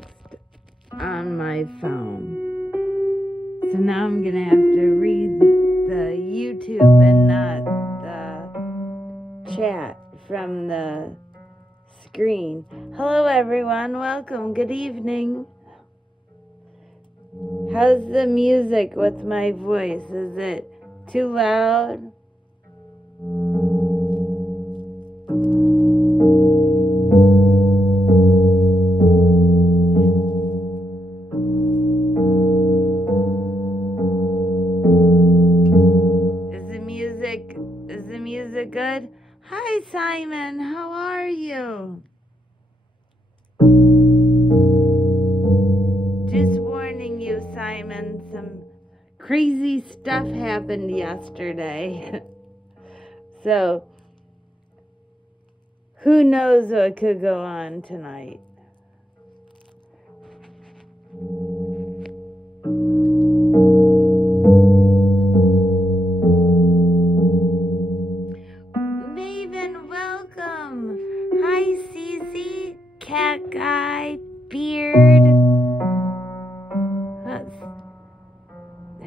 text on my phone. So now I'm going to have to read the YouTube and not the chat from the screen. Hello everyone, welcome, good evening. How's the music with my voice? Is it too loud? Is the music good? Hi Simon, how are you? Just warning you, Simon, some crazy stuff happened yesterday. So, who knows what could go on tonight? Maven, welcome. Hi, Cece, Cat Guy, Beard.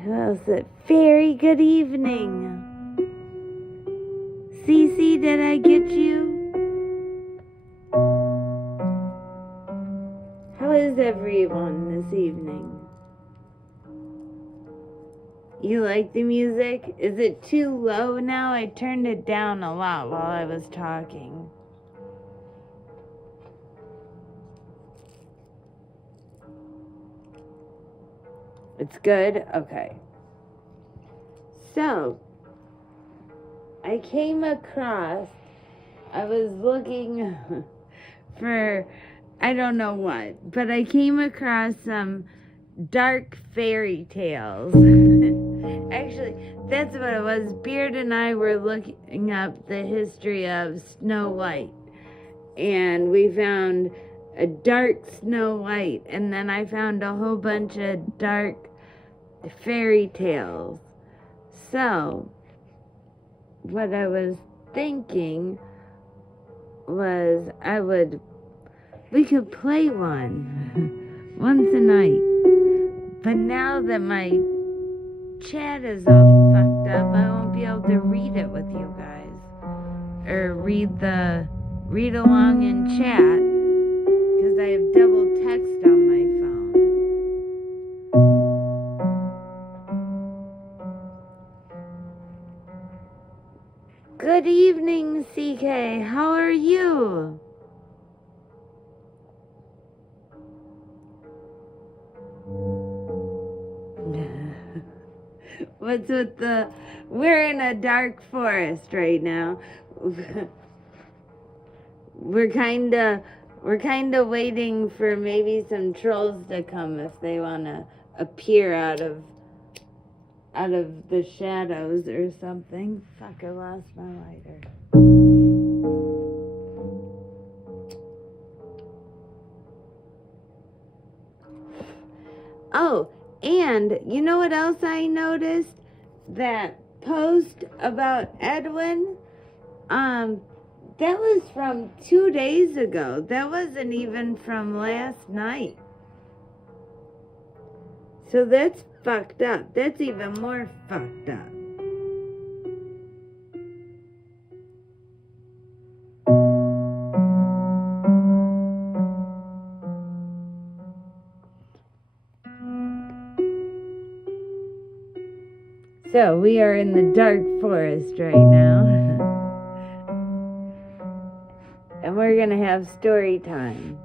Who else? Very good evening. Cece, did I get you? How is everyone this evening? You like the music? Is it too low now? I turned it down a lot while I was talking. It's good? Okay. So, I came across, I was looking for, I don't know what, but I came across some dark fairy tales. Actually, that's what it was. Beard and I were looking up the history of SnowWhite, and we found a dark SnowWhite, and then I found a whole bunch of dark fairy tales. So, what I was thinking was we could play one once a night. But now that my chat is all fucked up, I won't be able to read it with you guys. Or read along in chat, because I have double text on my phone. Good evening, CK. How are you? What's with we're in a dark forest right now. We're kinda waiting for maybe some trolls to come if they wanna appear out of the shadows or something. Fuck, I lost my lighter. Oh, and you know what else I noticed? That post about Edwin, that was from 2 days ago. That wasn't even from last night. So that's fucked up. That's even more fucked up. So we are in the dark forest right now. And we're gonna have story time.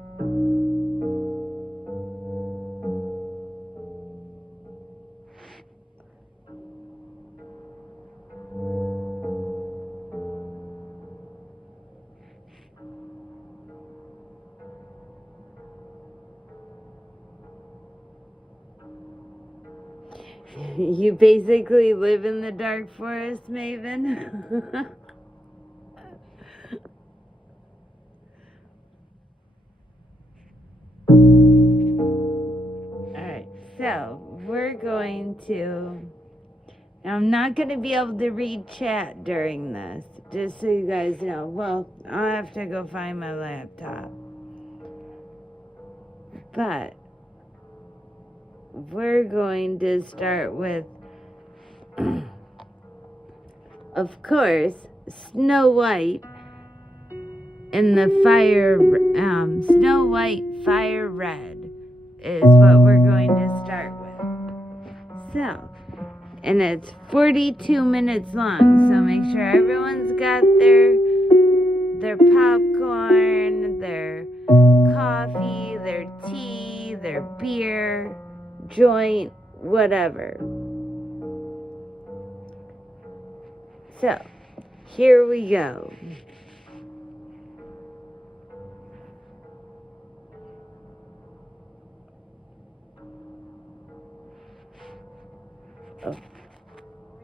You basically live in the dark forest, Maven. Alright, so we're going to... Now, I'm not going to be able to read chat during this, just so you guys know. Well, I'll have to go find my laptop. But we're going to start with, of course, Snow White and the Snow White Fire Red is what we're going to start with. So, and it's 42 minutes long, so make sure everyone's got their popcorn, their coffee, their tea, their beer, joint, whatever. So, here we go.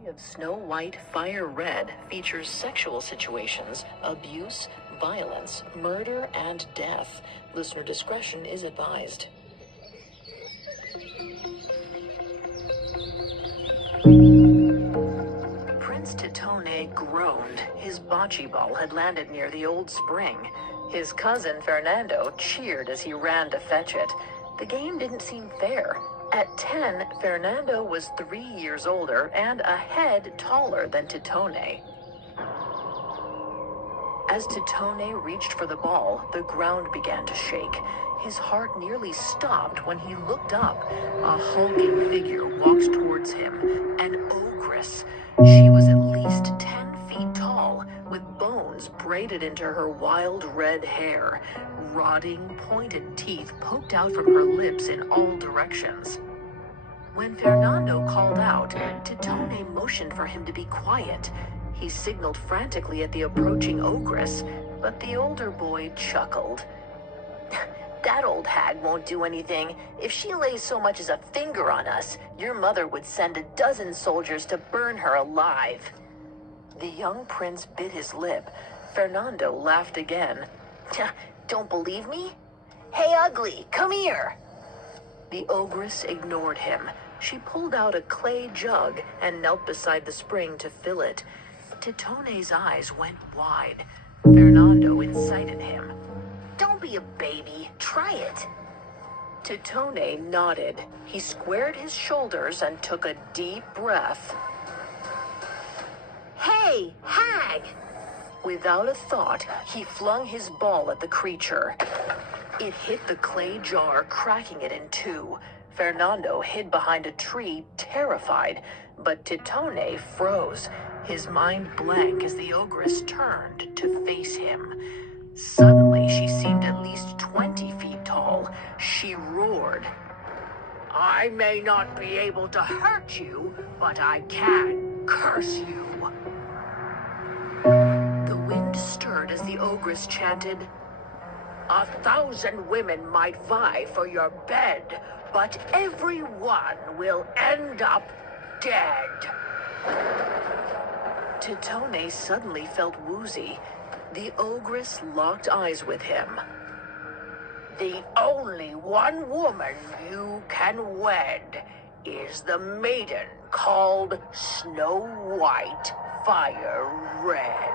Of Snow White Fire Red features sexual situations, abuse, violence, murder, and death. Listener discretion is advised. Prince Titone groaned. His bocce ball had landed near the old spring. His cousin Fernando cheered as he ran to fetch it. The game didn't seem fair. At 10, Fernando was 3 years older and a head taller than Titone. As Titone reached for the ball, the ground began to shake. His heart nearly stopped when he looked up. A hulking figure walked towards him, an ogress. She was at least 10 feet tall, with bones braided into her wild red hair. Rotting, pointed teeth poked out from her lips in all directions. When Fernando called out, Titone motioned for him to be quiet. He signaled frantically at the approaching ogress, but the older boy chuckled. That old hag won't do anything. If she lays so much as a finger on us, your mother would send a dozen soldiers to burn her alive. The young prince bit his lip. Fernando laughed again. Don't believe me? Hey, ugly, come here. The ogress ignored him. She pulled out a clay jug and knelt beside the spring to fill it. Titone's eyes went wide. Fernando incited him. Don't be a baby. Try it. Titone nodded. He squared his shoulders and took a deep breath. Hey, hag! Without a thought, he flung his ball at the creature. It hit the clay jar, cracking it in two. Fernando hid behind a tree, terrified, but Titone froze, his mind blank as the ogress turned to face him. Suddenly, she seemed at least 20 feet tall. She roared. I may not be able to hurt you, but I can curse you. The wind stirred as the ogress chanted, 1,000 women might vie for your bed, but every one will end up dead. Titone suddenly felt woozy. The ogress locked eyes with him. The only one woman you can wed is the maiden called Snow White Fire Red.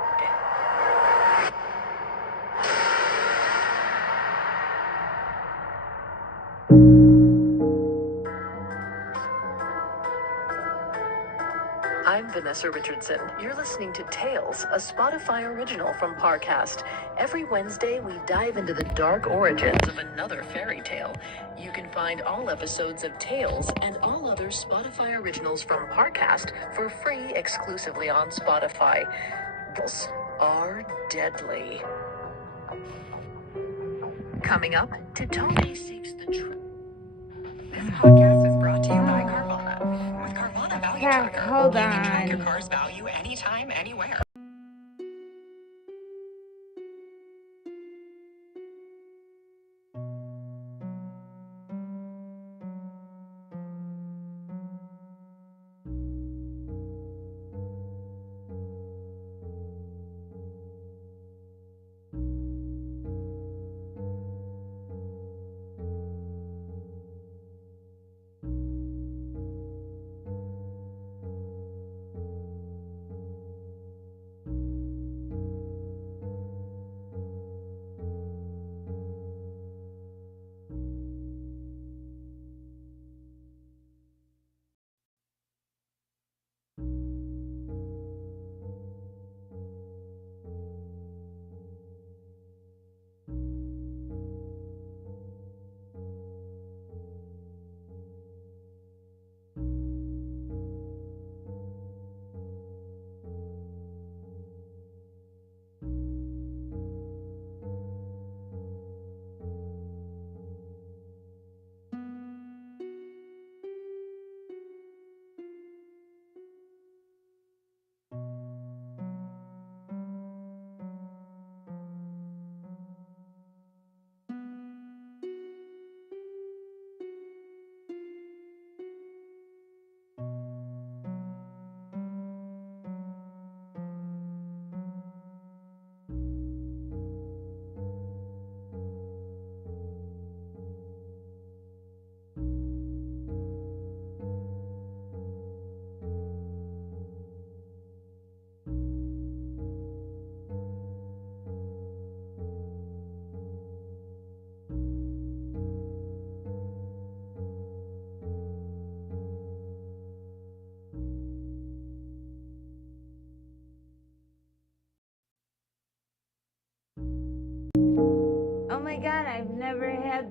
I'm Vanessa Richardson. You're listening to Tales, a Spotify original from Parcast. Every Wednesday, we dive into the dark origins of another fairy tale. You can find all episodes of Tales and all other Spotify originals from Parcast for free exclusively on Spotify. Tales are deadly. Coming up, Titone seeks the truth. This podcast is brought to you by Carvana. With Carvana Value Tracker, Hold you can track on. your car's value anytime, anywhere.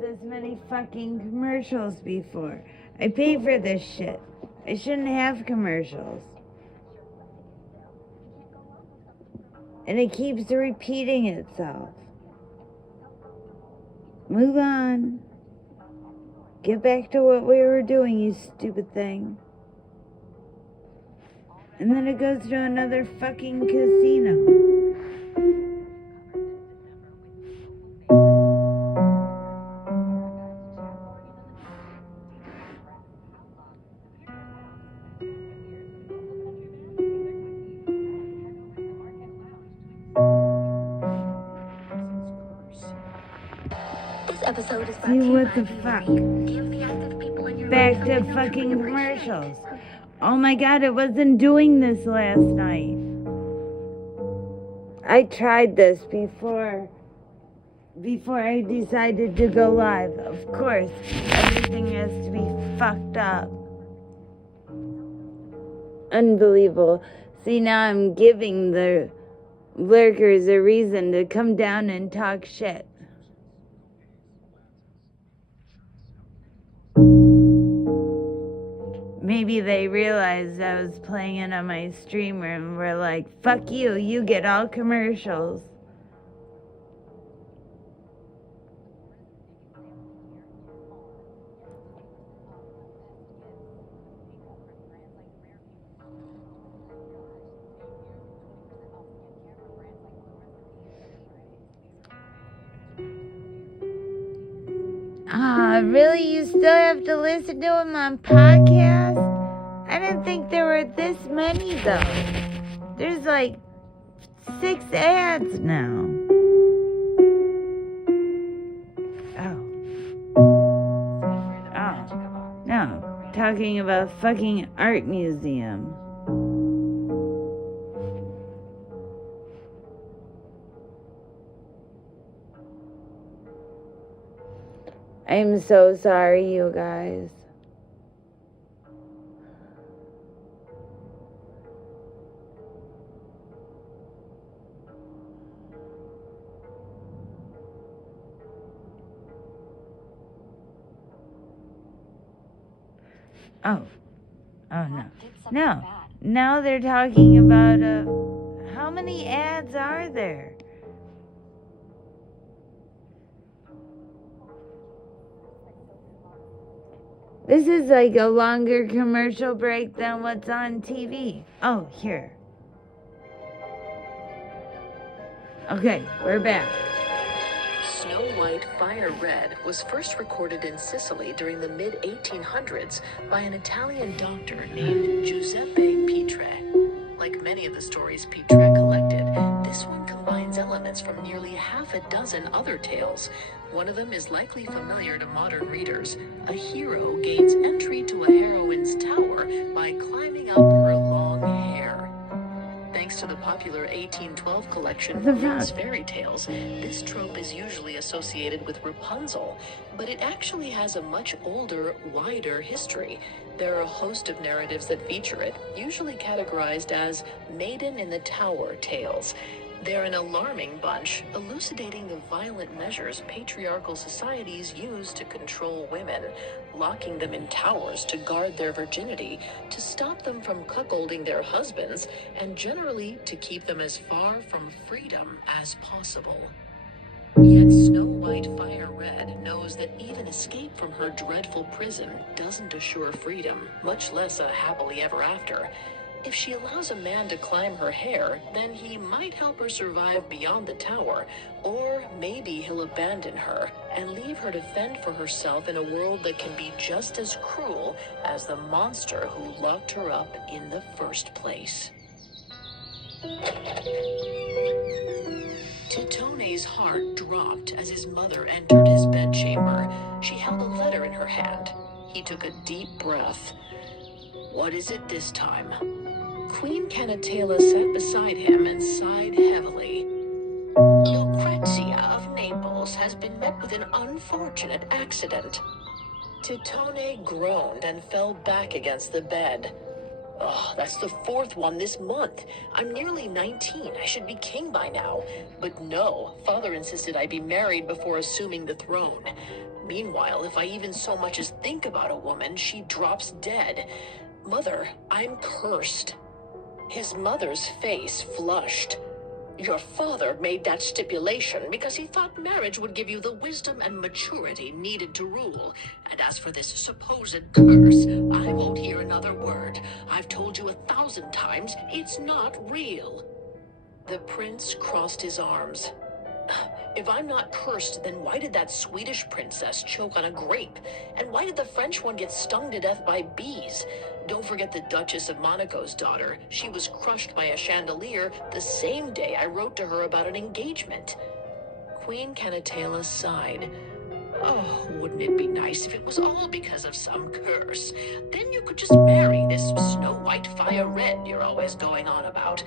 this many fucking commercials before. I pay for this shit. I shouldn't have commercials. And it keeps repeating itself. Move on. Get back to what we were doing, you stupid thing. And then it goes to another fucking casino. Episode is See, what the fuck? Back to fucking commercials. Oh my god, it wasn't doing this last night. I tried this before I decided to go live. Of course, everything has to be fucked up. Unbelievable. See, now I'm giving the lurkers a reason to come down and talk shit. Maybe they realized I was playing it on my streamer and were like, fuck you, you get all commercials. Really? You still have to listen to him on podcast? I didn't think there were this many, though. There's like 6 ads now. Oh, no. Talking about fucking art museum. I'm so sorry, you guys. Oh no. No. Now they're talking about, how many ads are there? This is like a longer commercial break than what's on TV. Oh, here. Okay, we're back. SnowWhite Fire Red was first recorded in Sicily during the mid-1800s by an Italian doctor named Giuseppe Pitre. Like many of the stories Pitre collected, this one combines elements from nearly half a dozen other tales. One of them is likely familiar to modern readers. A hero gains entry to a heroine's tower by climbing up her long hair. Thanks to the popular 1812 collection Grimm's Fairytales, this trope is usually associated with Rapunzel, but it actually has a much older, wider history. There are a host of narratives that feature it, usually categorized as Maiden in the Tower tales. They're an alarming bunch, elucidating the violent measures patriarchal societies use to control women, locking them in towers to guard their virginity, to stop them from cuckolding their husbands, and generally to keep them as far from freedom as possible. Yet SnowWhite Fire Red knows that even escape from her dreadful prison doesn't assure freedom, much less a happily ever after. If she allows a man to climb her hair, then he might help her survive beyond the tower, or maybe he'll abandon her and leave her to fend for herself in a world that can be just as cruel as the monster who locked her up in the first place. Titone's heart dropped as his mother entered his bedchamber. She held a letter in her hand. He took a deep breath. What is it this time? Queen Canatela sat beside him and sighed heavily. Lucrezia of Naples has been met with an unfortunate accident. Titone groaned and fell back against the bed. Oh, that's the 4th one this month. I'm nearly 19. I should be king by now. But no, father insisted I be married before assuming the throne. Meanwhile, if I even so much as think about a woman, she drops dead. Mother, I'm cursed. His mother's face flushed. Your father made that stipulation because he thought marriage would give you the wisdom and maturity needed to rule. And as for this supposed curse, I won't hear another word. I've told you 1,000 times, it's not real. The prince crossed his arms. If I'm not cursed, then why did that Swedish princess choke on a grape? And why did the French one get stung to death by bees? Don't forget the Duchess of Monaco's daughter. She was crushed by a chandelier the same day I wrote to her about an engagement. Queen Canatela sighed. Oh, wouldn't it be nice if it was all because of some curse? Then you could just marry this SnowWhite Fire Red you're always going on about.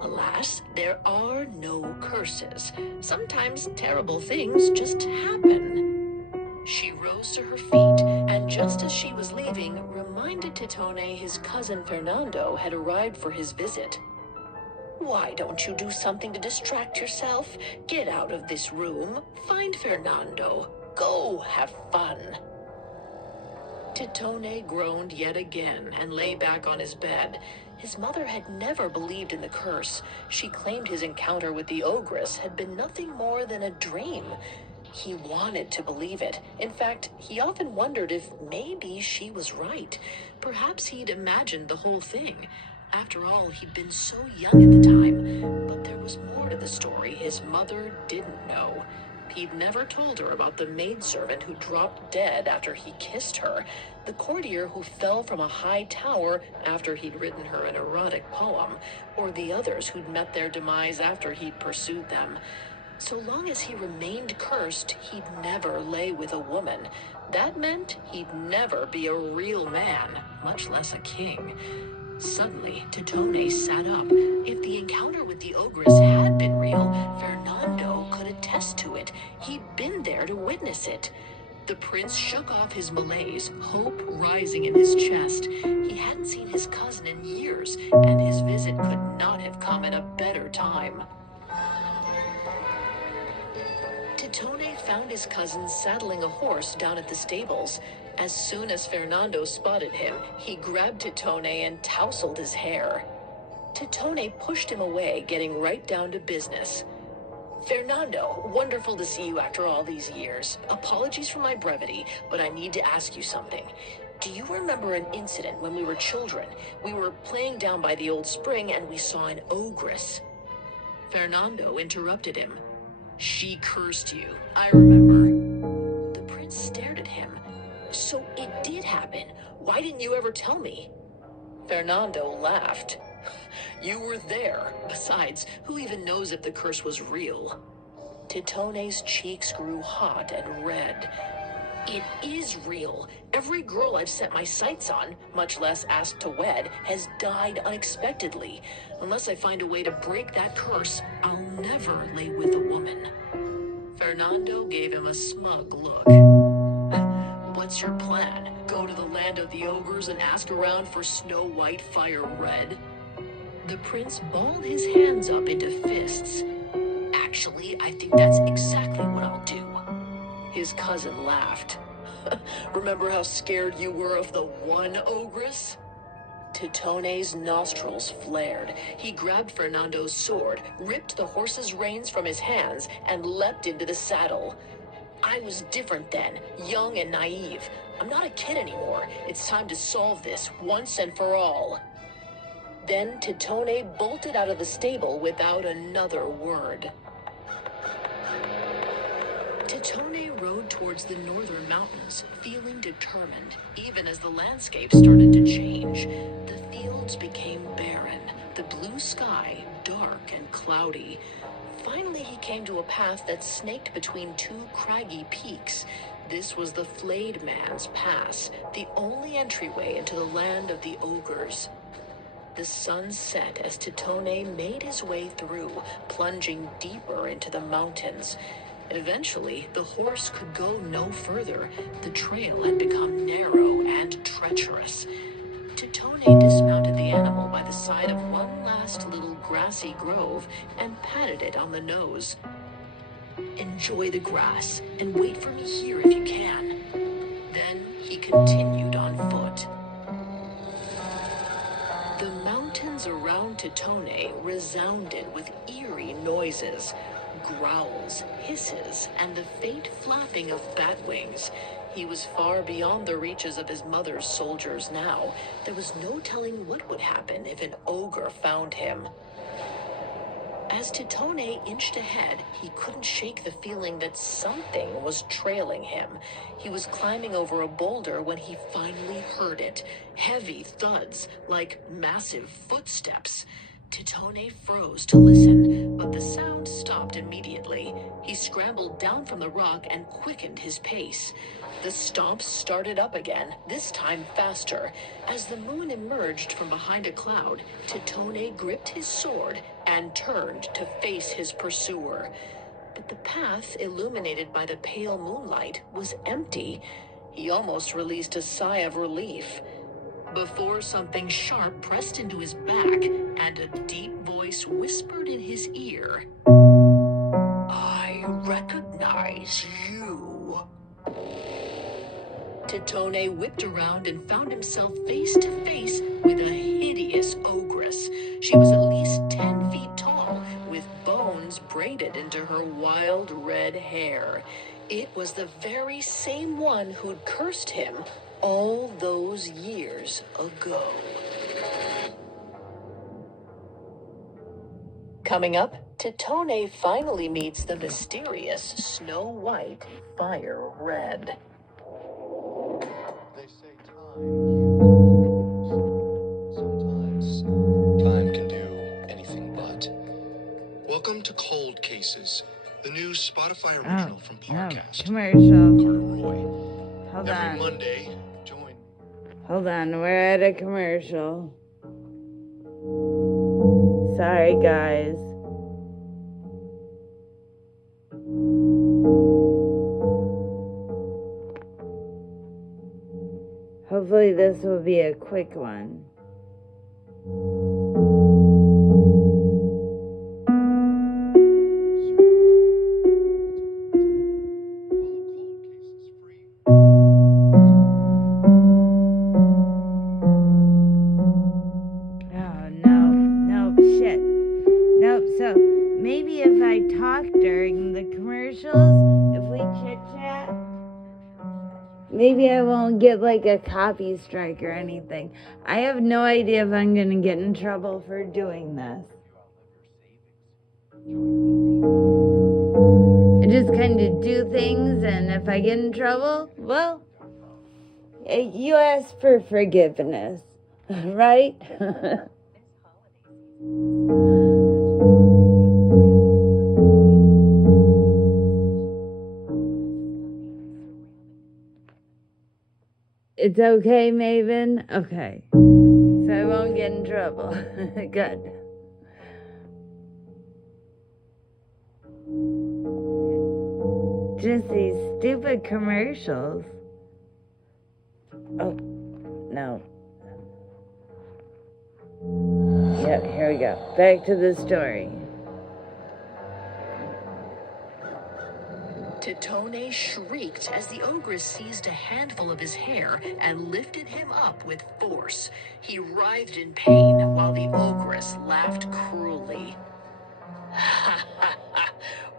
Alas, there are no curses. Sometimes terrible things just happen. She rose to her feet, and just as she was leaving, reminded Titone his cousin Fernando had arrived for his visit. Why don't you do something to distract yourself? Get out of this room, find Fernando, go have fun. Titone groaned yet again and lay back on his bed. His mother had never believed in the curse. She claimed his encounter with the ogress had been nothing more than a dream. He wanted to believe it. In fact, he often wondered if maybe she was right. Perhaps he'd imagined the whole thing. After all, he'd been so young at the time. But there was more to the story his mother didn't know. He'd never told her about the maidservant who dropped dead after he kissed her, the courtier who fell from a high tower after he'd written her an erotic poem, or the others who'd met their demise after he'd pursued them. So long as he remained cursed, he'd never lay with a woman. That meant he'd never be a real man, much less a king. Suddenly, Titone sat up. If the encounter with the ogress had been real, Fernando could attest to it. He'd been there to witness it. The prince shook off his malaise, hope rising in his chest. He hadn't seen his cousin in years, and his visit could not have come at a better time. Titone found his cousin saddling a horse down at the stables. As soon as Fernando spotted him, he grabbed Titone and tousled his hair. Titone pushed him away, getting right down to business. Fernando, wonderful to see you after all these years. Apologies for my brevity, but I need to ask you something. Do you remember an incident when we were children? We were playing down by the old spring and we saw an ogress. Fernando interrupted him. She cursed you, I remember. The prince stared at him. So it did happen. Why didn't you ever tell me? Fernando laughed. You were there. Besides, who even knows if the curse was real? Titone's cheeks grew hot and red. It is real. Every girl I've set my sights on, much less asked to wed, has died unexpectedly. Unless I find a way to break that curse, I'll never lay with a woman. Fernando gave him a smug look. What's your plan? Go to the land of the ogres and ask around for SnowWhite Fire Red? The prince balled his hands up into fists. Actually, I think that's exactly what I'll do. His cousin laughed. Remember how scared you were of the one ogress? Titone's nostrils flared. He grabbed Fernando's sword, ripped the horse's reins from his hands, and leapt into the saddle. I was different then, young and naive. I'm not a kid anymore. It's time to solve this once and for all. Then Titone bolted out of the stable without another word. Titone rode towards the northern mountains, feeling determined, even as the landscape started to change. The fields became barren, the blue sky dark and cloudy. Finally, he came to a path that snaked between two craggy peaks. This was the Flayed Man's Pass, the only entryway into the land of the ogres. The sun set as Titone made his way through, plunging deeper into the mountains. Eventually, the horse could go no further. The trail had become narrow and treacherous. Titone dismounted the animal by the side of one last little grassy grove and patted it on the nose. Enjoy the grass and wait for me here if you can." Then he continued on foot. The mountains around Titone resounded with eerie noises, growls, hisses, and the faint flapping of bat wings. He was far beyond the reaches of his mother's soldiers now. There was no telling what would happen if an ogre found him. As Titone inched ahead, he couldn't shake the feeling that something was trailing him. He was climbing over a boulder when he finally heard it. Heavy thuds, like massive footsteps. Titone froze to listen, but the sound stopped immediately. He scrambled down from the rock and quickened his pace. The stomps started up again, this time faster. As the moon emerged from behind a cloud, Titone gripped his sword and turned to face his pursuer. But the path, illuminated by the pale moonlight, was empty. He almost released a sigh of relief before something sharp pressed into his back and a deep voice whispered in his ear, "I recognize you." Titone whipped around and found himself face to face with a hideous ogress. She was at least 10 feet tall, with bones braided into her wild red hair. It was the very same one who'd cursed him all those years ago. Coming up, Titone finally meets the mysterious SnowWhite Fire Red. They say sometimes time can do anything but. Welcome to Cold Cases, the new Spotify original from Parcast. Commercial. Carter Roy. Hold Every on. Monday, join. Hold on, we're at a commercial. Sorry, guys. Hopefully this will be a quick one. So maybe if I talk during the commercials, if we chit chat, maybe I won't get like a copy strike or anything. I have no idea if I'm going to get in trouble for doing this. I just kind of do things, and if I get in trouble, well, you ask for forgiveness, right? It's okay, Maven? Okay. So I won't get in trouble. Good. Just these stupid commercials. Oh, no. Yep, here we go. Back to the story. Titone shrieked as the ogress seized a handful of his hair and lifted him up with force. He writhed in pain while the ogress laughed cruelly. "Ha ha ha!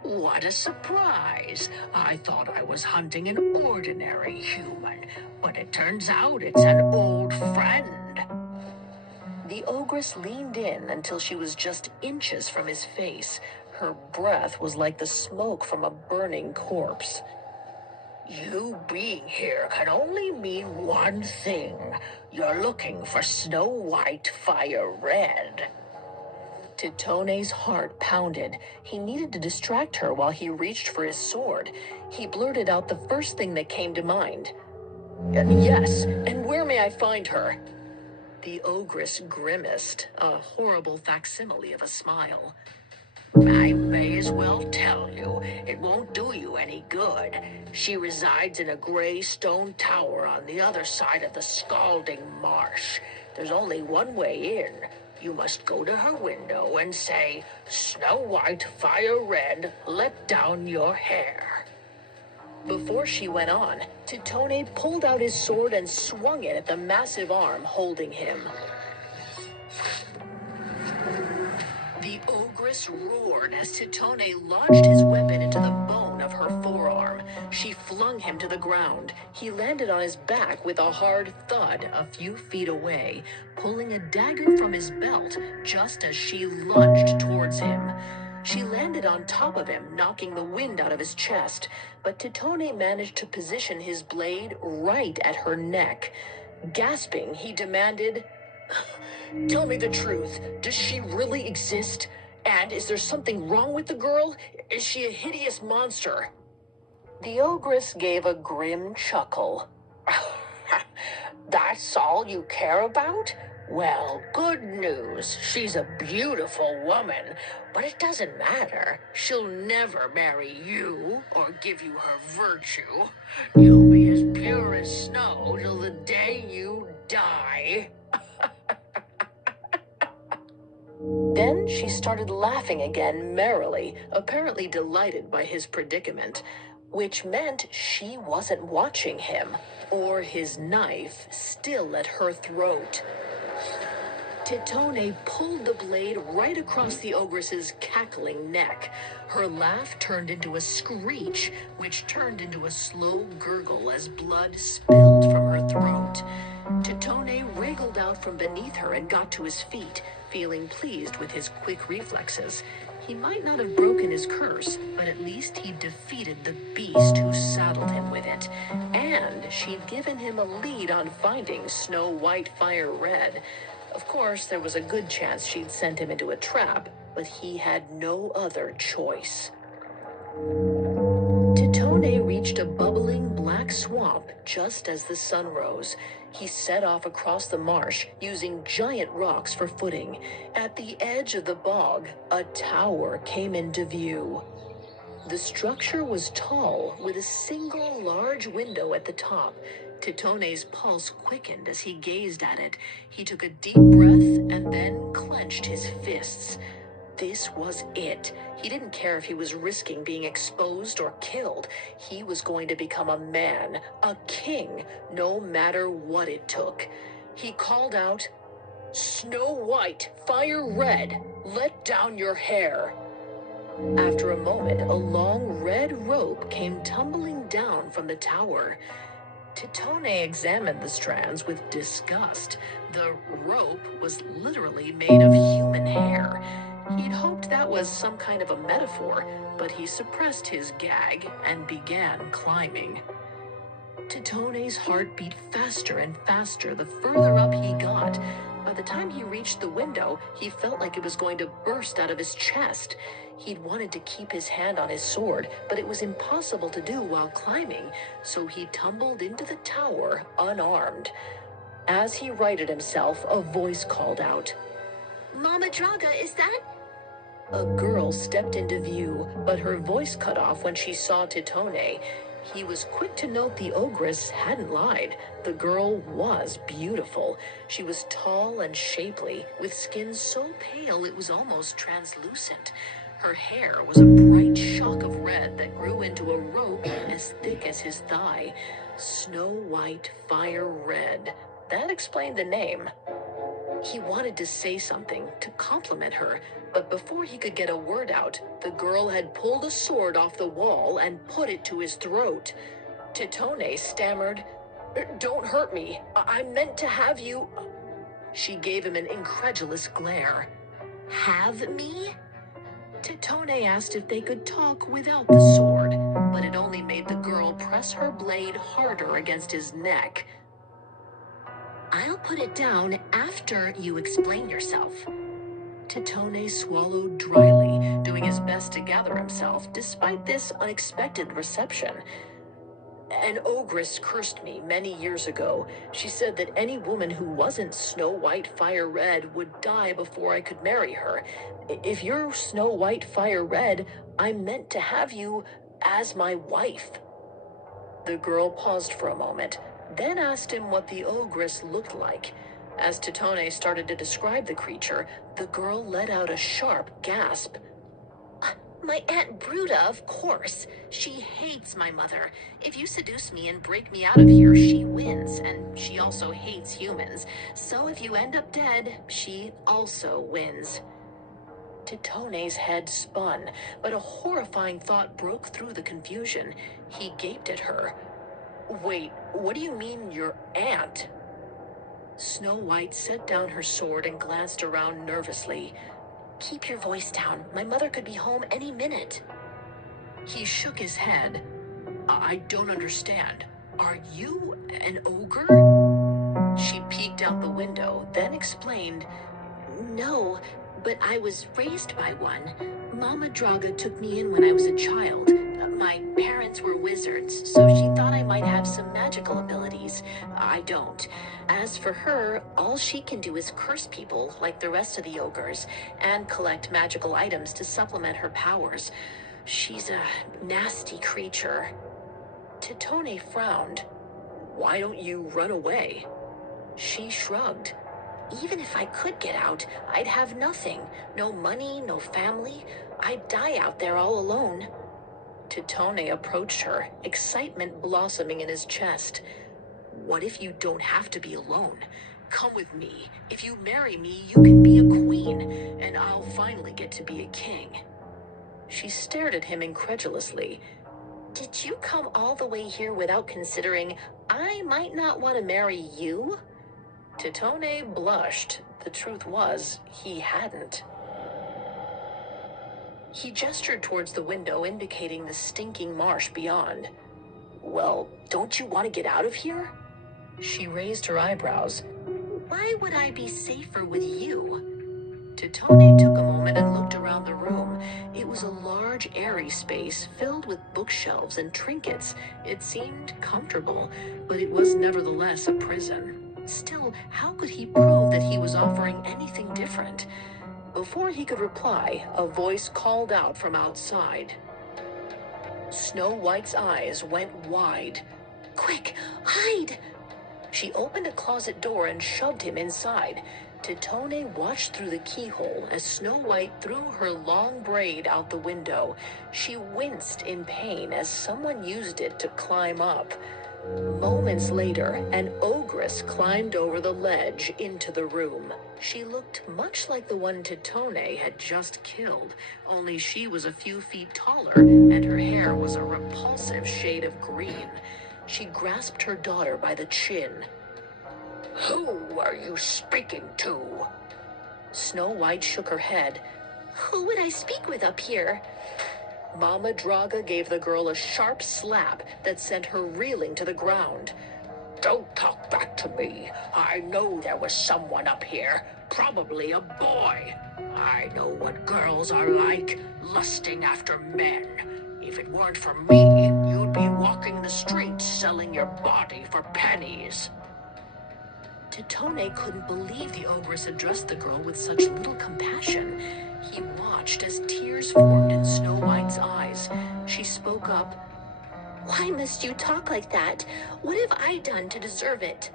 What a surprise! I thought I was hunting an ordinary human, but it turns out it's an old friend." The ogress leaned in until she was just inches from his face. Her breath was like the smoke from a burning corpse. "You being here can only mean one thing. You're looking for SnowWhite Fire Red." Titone's heart pounded. He needed to distract her while he reached for his sword. He blurted out the first thing that came to mind. "Yes, and where may I find her?" The ogress grimaced, a horrible facsimile of a smile. "I may as well tell you, it won't do you any good. She resides in a gray stone tower on the other side of the scalding marsh. There's only one way in, You must go to her window and say, 'Snow White, fire red, let down your hair.'" Before she went on, Titone pulled out his sword and swung it at the massive arm holding him. The ogress roared as Titone lodged his weapon into the bone of her forearm. She flung him to the ground. He landed on his back with a hard thud a few feet away, pulling a dagger from his belt just as she lunged towards him. She landed on top of him, knocking the wind out of his chest, but Titone managed to position his blade right at her neck. Gasping, he demanded, "Tell me the truth. Does she really exist? And is there something wrong with the girl? Is she a hideous monster?" The ogress gave a grim chuckle. "That's all you care about? Well, good news. She's a beautiful woman, but it doesn't matter. She'll never marry you or give you her virtue. You'll be as pure as snow till the day you die." Then she started laughing again merrily, apparently delighted by his predicament, which meant she wasn't watching him, or his knife still at her throat. Titone pulled the blade right across the ogress's cackling neck. Her laugh turned into a screech, which turned into a slow gurgle as blood spilled from her throat. Titone wriggled out from beneath her and got to his feet, feeling pleased with his quick reflexes. He might not have broken his curse, but at least he defeated the beast who saddled him with it. And she'd given him a lead on finding Snow White, Fire Red. Of course, there was a good chance she'd sent him into a trap, but he had no other choice. Titone reached a bubbling black swamp just as the sun rose. He set off across the marsh, using giant rocks for footing. At the edge of the bog, a tower came into view. The structure was tall, with a single large window at the top. Titone's pulse quickened as he gazed at it. He took a deep breath and then clenched his fists. This was it. He didn't care if he was risking being exposed or killed. He was going to become a man, a king, no matter what it took. He called out, "Snow White, Fire Red, let down your hair." After a moment, a long red rope came tumbling down from the tower. Titone examined the strands with disgust. The rope was literally made of human hair. He'd hoped that was some kind of a metaphor, but he suppressed his gag and began climbing. Titone's heart beat faster and faster the further up he got. By the time he reached the window, he felt like it was going to burst out of his chest. He'd wanted to keep his hand on his sword, but it was impossible to do while climbing, so he tumbled into the tower unarmed. As he righted himself, a voice called out, "Mama Draga, is that?" A girl stepped into view, but her voice cut off when she saw Titone. He was quick to note the ogress hadn't lied. The girl was beautiful. She was tall and shapely, with skin so pale it was almost translucent. Her hair was a bright shock of red that grew into a rope as thick as his thigh. Snow White, Fire Red. That explained the name. He wanted to say something, to compliment her, but before he could get a word out, the girl had pulled a sword off the wall and put it to his throat. Titone stammered, "Don't hurt me. I meant to have you." She gave him an incredulous glare. "Have me?" Titone asked if they could talk without the sword, but it only made the girl press her blade harder against his neck. "I'll put it down after you explain yourself." Titone swallowed dryly, doing his best to gather himself, despite this unexpected reception. "An ogress cursed me many years ago. She said that any woman who wasn't Snow White, Fire Red would die before I could marry her. If you're Snow White, Fire Red, I'm meant to have you as my wife." The girl paused for a moment, then asked him what the ogress looked like. As Titone started to describe the creature, the girl let out a sharp gasp. My Aunt Bruda, of course. She hates my mother. If you seduce me and break me out of here, she wins, and she also hates humans. So if you end up dead, she also wins. Titone's head spun, but a horrifying thought broke through the confusion. He gaped at her. Wait, what do you mean, your aunt? SnowWhite set down her sword and glanced around nervously. Keep your voice down. My mother could be home any minute. He shook his head. I don't understand. Are you an ogre? She peeked out the window, then explained, No, but I was raised by one. Mama Draga took me in when I was a child. My parents were wizards, so she thought I might have some magical abilities. I don't. As for her, all she can do is curse people like the rest of the ogres and collect magical items to supplement her powers. She's a nasty creature. Titone frowned. Why don't you run away? She shrugged. Even if I could get out, I'd have nothing. No money, no family. I'd die out there all alone. Titone approached her, excitement blossoming in his chest. What if you don't have to be alone? Come with me. If you marry me, you can be a queen, and I'll finally get to be a king. She stared at him incredulously. Did you come all the way here without considering I might not want to marry you? Titone blushed. The truth was, he hadn't. He gestured towards the window, indicating the stinking marsh beyond. Well, don't you want to get out of here? She raised her eyebrows. Why would I be safer with you? Titone took a moment and looked around the room. It was a large, airy space filled with bookshelves and trinkets. It seemed comfortable, but it was nevertheless a prison. Still, how could he prove that he was offering anything different? Before he could reply, a voice called out from outside. SnowWhite's eyes went wide. Quick, hide! She opened a closet door and shoved him inside. Titone watched through the keyhole as SnowWhite threw her long braid out the window. She winced in pain as someone used it to climb up. Moments later, an ogress climbed over the ledge into the room. She looked much like the one Titone had just killed, only she was a few feet taller, and her hair was a repulsive shade of green. She grasped her daughter by the chin. Who are you speaking to? SnowWhite shook her head. Who would I speak with up here? Mama Draga gave the girl a sharp slap that sent her reeling to the ground. Don't talk back to me. I know there was someone up here, probably a boy. I know what girls are like, lusting after men. If it weren't for me, you'd be walking the streets selling your body for pennies. Titone couldn't believe the ogress addressed the girl with such little compassion. He watched as tears formed in SnowWhite's eyes. She spoke up. Why must you talk like that? What have I done to deserve it?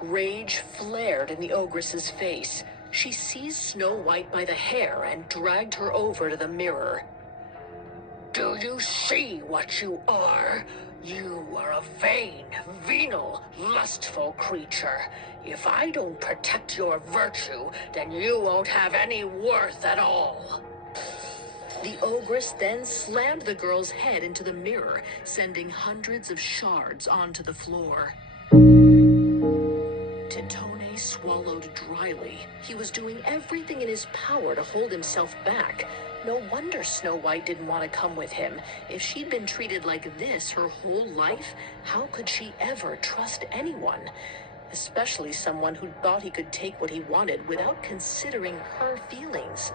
Rage flared in the ogress's face. She seized SnowWhite by the hair and dragged her over to the mirror. Do you see what you are? You are a vain, venal, lustful creature. If I don't protect your virtue, then you won't have any worth at all. The ogress then slammed the girl's head into the mirror, sending hundreds of shards onto the floor. Titone swallowed dryly. He was doing everything in his power to hold himself back. No wonder SnowWhite didn't want to come with him. If she'd been treated like this her whole life, how could she ever trust anyone? Especially someone who thought he could take what he wanted without considering her feelings.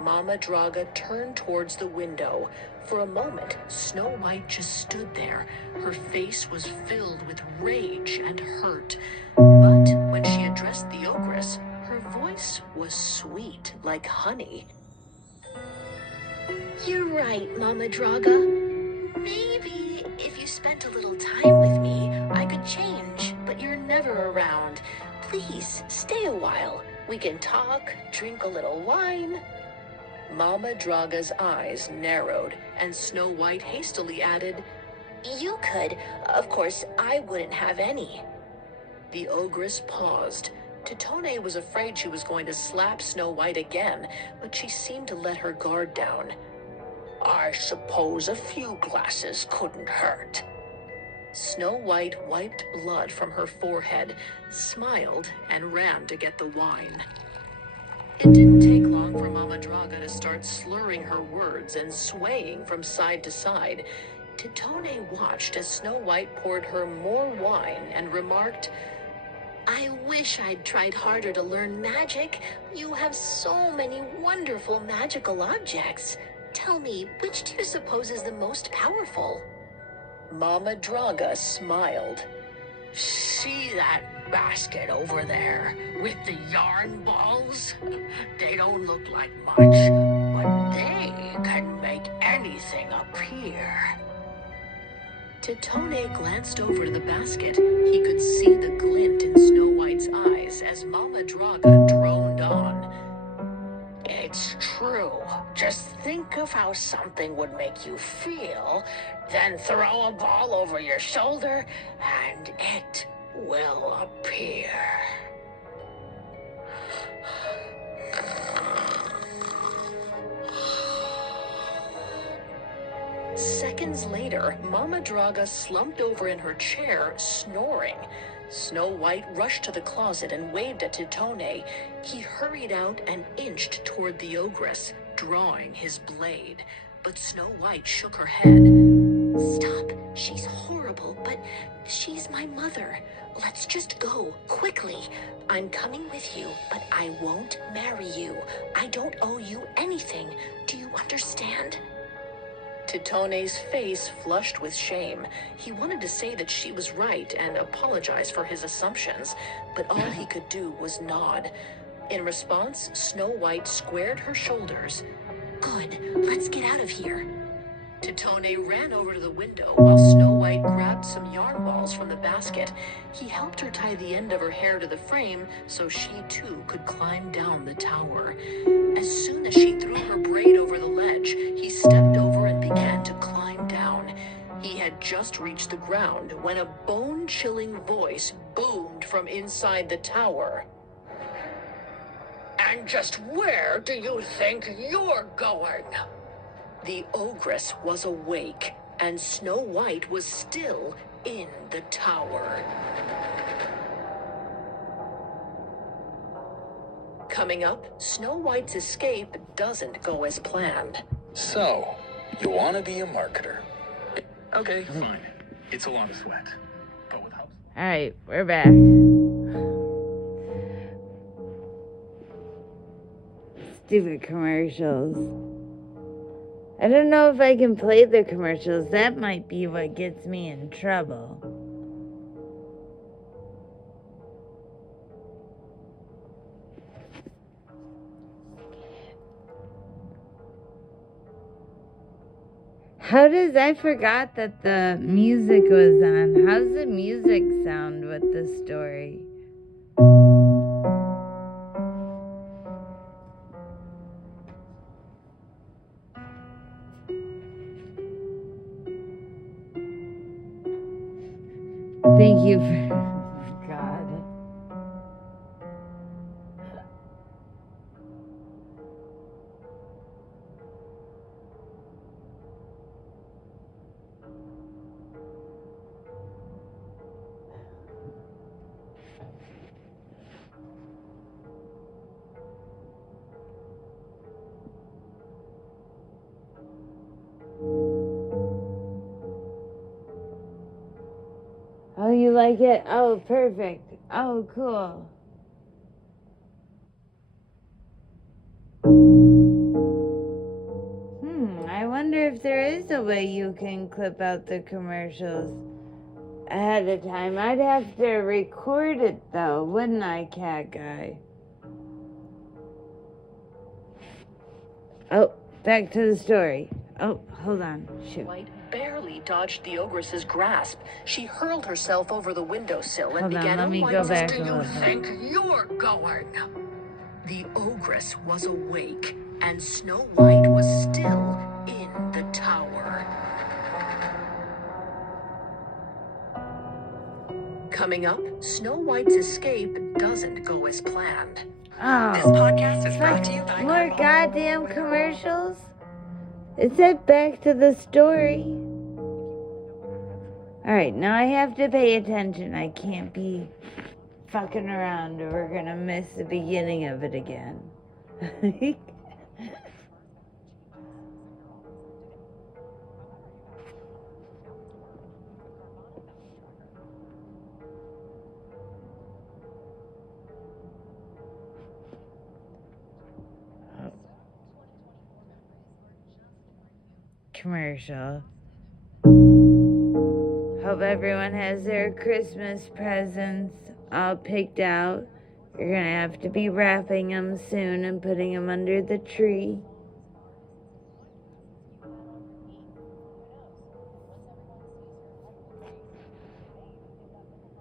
Mama Draga turned towards the window. For a moment, SnowWhite just stood there. Her face was filled with rage and hurt. But when she addressed the ogress, her voice was sweet like honey. You're right, Mama Draga. Maybe if you spent a little time with me, I could change, but you're never around. Please, stay a while. We can talk, drink a little wine. Mama Draga's eyes narrowed, and Snow White hastily added, You could. Of course, I wouldn't have any. The ogress paused. Titone was afraid she was going to slap Snow White again, but she seemed to let her guard down. I suppose a few glasses couldn't hurt. Snow White wiped blood from her forehead, smiled, and ran to get the wine. It didn't take long for Mama Draga to start slurring her words and swaying from side to side. Titone watched as Snow White poured her more wine and remarked, I wish I'd tried harder to learn magic. You have so many wonderful magical objects. Tell me, which do you suppose is the most powerful? Mama Draga smiled. See that basket over there with the yarn balls? They don't look like much, but they can make anything appear. Titone glanced over to the basket. He could see the glint in Snow White's eyes as Mama Draga droned on. It's true. Just think of how something would make you feel, then throw a ball over your shoulder, and it will appear. Seconds later, Mama Draga slumped over in her chair, snoring. Snow White rushed to the closet and waved at Titone. He hurried out and inched toward the ogress, drawing his blade. But Snow White shook her head. Stop. She's horrible, but she's my mother. Let's just go, quickly. I'm coming with you, but I won't marry you. I don't owe you anything. Do you understand? Titone's face flushed with shame. He wanted to say that she was right and apologize for his assumptions, but all he could do was nod. In response, Snow White squared her shoulders. Good, let's get out of here. Titone ran over to the window while Snow White grabbed some yarn balls from the basket. He helped her tie the end of her hair to the frame so she too could climb down the tower. As soon as she threw her braid over the ledge, he stepped over and began to climb down. He had just reached the ground when a bone-chilling voice boomed from inside the tower. And just where do you think you're going? The ogress was awake, and Snow White was still in the tower. Coming up, Snow White's escape doesn't go as planned. So, you want to be a marketer? Okay, fine. It's a lot of sweat. But with house. Alright, we're back. Stupid commercials. I don't know if I can play the commercials. That might be what gets me in trouble. I forgot that the music was on. How's the music sound with the story? Thank you for... God. Oh, you like it? Oh, perfect. Oh, cool. I wonder if there is a way you can clip out the commercials ahead of time. I'd have to record it, though, wouldn't I, cat guy? Oh, back to the story. Oh, hold on. Shoot. White barely dodged the ogress's grasp. She hurled herself over the windowsill and Hold on, began let me White go says, back "Do a you little bit." think you're going?" The ogress was awake, and Snow White was still in the tower. Coming up, Snow White's escape doesn't go as planned. This Oh, podcast is brought to you by more Carvana. goddamn commercials? It said back to the story. Alright, now I have to pay attention. I can't be fucking around or we're gonna miss the beginning of it again. Commercial. Hope everyone has their Christmas presents all picked out. You're gonna have to be wrapping them soon and putting them under the tree.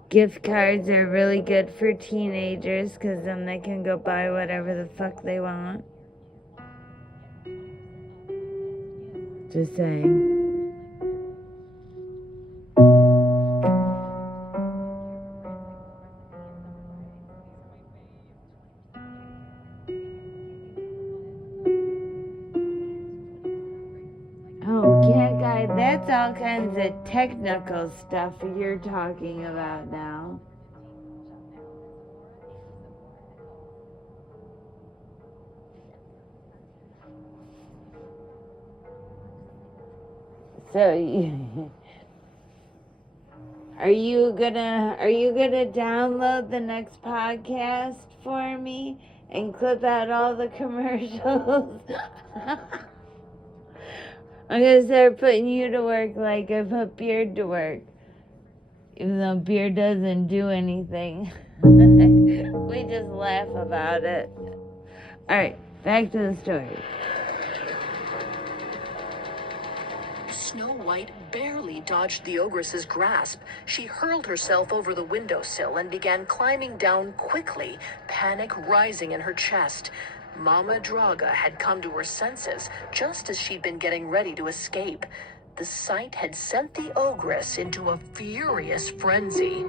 Gift cards are really good for teenagers because then they can go buy whatever the fuck they want. Just saying. Oh, cat guy, that's all kinds of technical stuff you're talking about now. So, are you gonna download the next podcast for me and clip out all the commercials? I'm gonna start putting you to work like I put Beard to work. Even though Beard doesn't do anything. We just laugh about it. Alright, back to the story. Snow White barely dodged the ogress's grasp. She hurled herself over the windowsill and began climbing down quickly, panic rising in her chest. Mama Draga had come to her senses just as she'd been getting ready to escape. The sight had sent the ogress into a furious frenzy.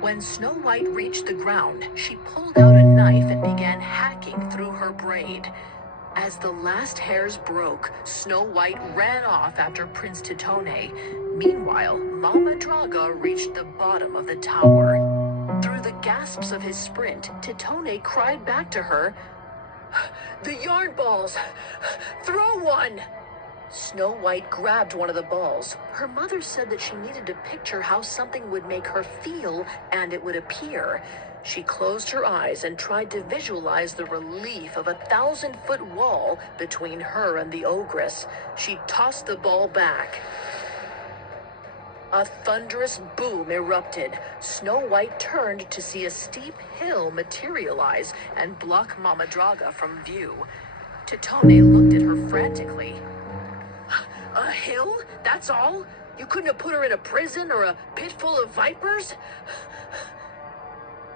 When Snow White reached the ground, she pulled out a knife and began hacking through her braid. As the last hairs broke, Snow White ran off after Prince Titone. Meanwhile, Mama Draga reached the bottom of the tower. Through the gasps of his sprint, Titone cried back to her, "The yarn balls! Throw one!" Snow White grabbed one of the balls. Her mother said that she needed to picture how something would make her feel and it would appear. She closed her eyes and tried to visualize the relief of a 1,000-foot wall between her and the ogress. She tossed the ball back. A thunderous boom erupted. Snow White turned to see a steep hill materialize and block Mama Draga from view. Titone looked at her frantically. "A hill? That's all? You couldn't have put her in a prison or a pit full of vipers?"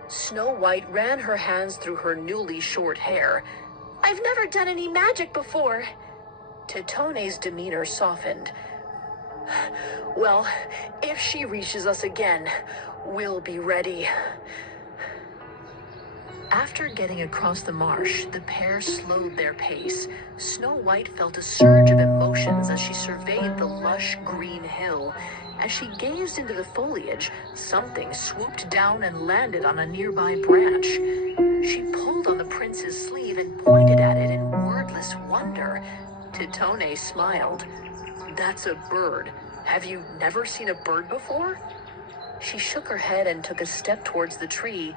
Snow White ran her hands through her newly short hair. "I've never done any magic before." Titone's demeanor softened. "Well, if she reaches us again, we'll be ready." After getting across the marsh, the pair slowed their pace. Snow White felt a surge of emotions as she surveyed the lush green hill. As she gazed into the foliage, something swooped down and landed on a nearby branch. She pulled on the prince's sleeve and pointed at it in wordless wonder. Titone smiled. "That's a bird. Have you never seen a bird before?" She shook her head and took a step towards the tree.